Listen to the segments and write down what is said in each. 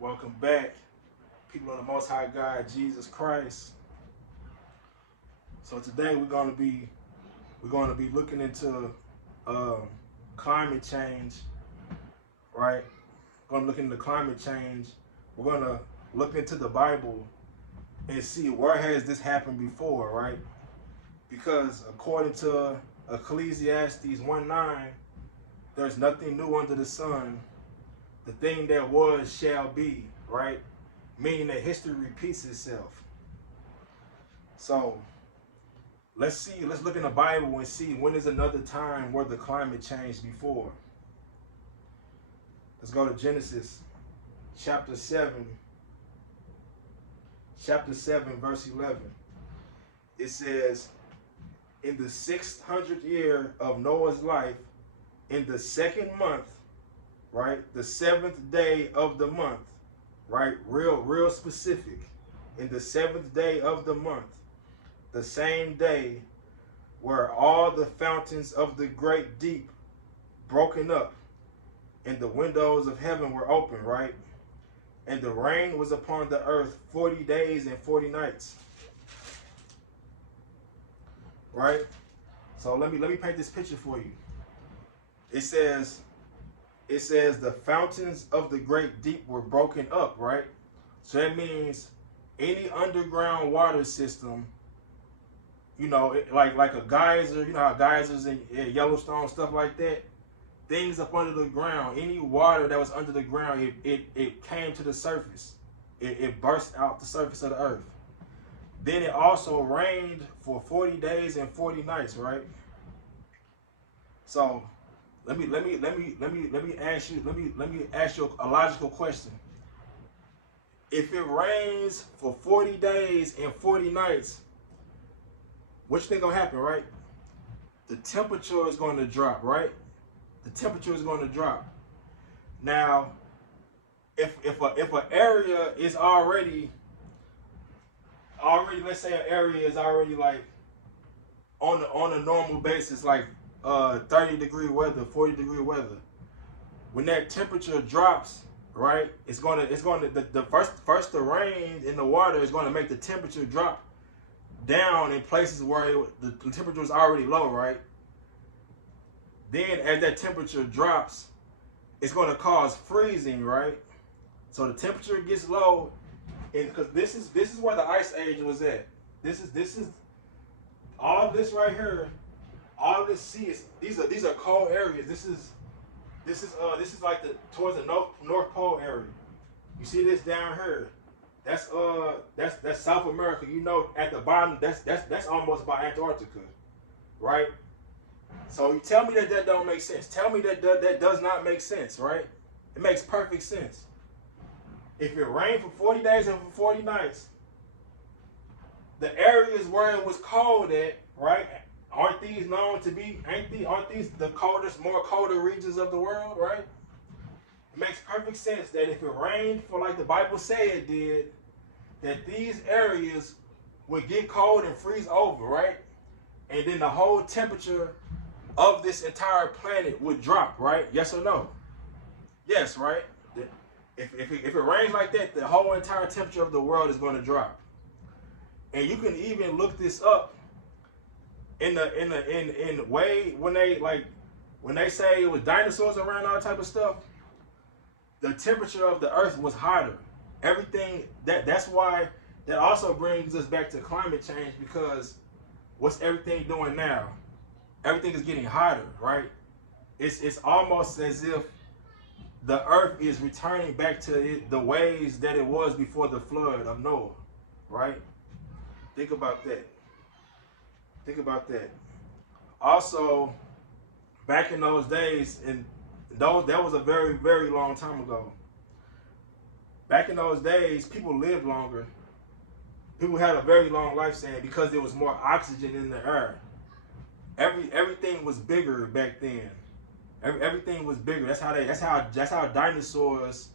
Welcome back, people of the Most High God, Jesus Christ. So today we're going to be looking into climate change, right? We're going to look into climate change. We're going to look into the Bible and see where has this happened before, right? Because according to Ecclesiastes 1:9, there's nothing new under the sun. The thing that was shall be, right? Meaning that history repeats itself. So let's look in the Bible and see when is another time where the climate changed before. Let's go to Genesis chapter 7 verse 11. It says, in the 600th year of Noah's life, in the second month, right, the 7th day of the month, right, real specific, in the 7th day of the month, the same day were all the fountains of the great deep broken up, and the windows of heaven were open, right, and the rain was upon the earth 40 days and 40 nights, right? So let me paint this picture for you. It says the fountains of the great deep were broken up, right? So that means any underground water system, you know, like a geyser, you know how geysers in Yellowstone, stuff like that, things up under the ground, any water that was under the ground, it came to the surface. It burst out the surface of the earth. Then it also rained for 40 days and 40 nights, right? So let me ask you a logical question. If it rains for 40 days and 40 nights, what you think gonna happen, right? The temperature is going to drop, right? The temperature is going to drop. Now, if an area is already, let's say an area is already like on a normal basis, like 30-degree weather, 40-degree weather. When that temperature drops, right, the rain in the water is going to make the temperature drop down in places where the temperature is already low, right? Then as that temperature drops, it's going to cause freezing, right? So the temperature gets low, and because this is where the ice age was at. This is all this right here. All this sea is these are cold areas. This is like towards the North Pole area. You see this down here? That's South America. You know, at the bottom, that's almost by Antarctica, right? So you tell me that don't make sense. Tell me that does not make sense, right? It makes perfect sense. If it rained for 40 days and for 40 nights, the areas where it was cold at, right? Aren't these known to be, aren't these the colder regions of the world, right? It makes perfect sense that if it rained for like the Bible said it did, that these areas would get cold and freeze over, right? And then the whole temperature of this entire planet would drop, right? Yes or no? Yes, right? If it rains like that, the whole entire temperature of the world is going to drop. And you can even look this up in way when they say it was dinosaurs around, all that type of stuff. The temperature of the earth was hotter. Everything that's why that also brings us back to climate change, because what's everything doing now? Everything is getting hotter, right? It's almost as if the earth is returning back to the ways that it was before the flood of Noah, right? Think about that. Think about that. Also, back in those days, that was a very, very long time ago. Back in those days, people lived longer. People had a very long lifespan because there was more oxygen in the air. Everything was bigger back then. Everything was bigger. That's how dinosaurs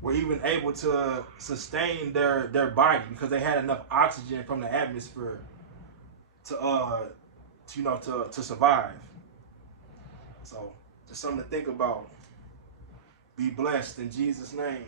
were even able to sustain their body, because they had enough oxygen from the atmosphere to survive. So just something to think about. Be blessed in Jesus' name.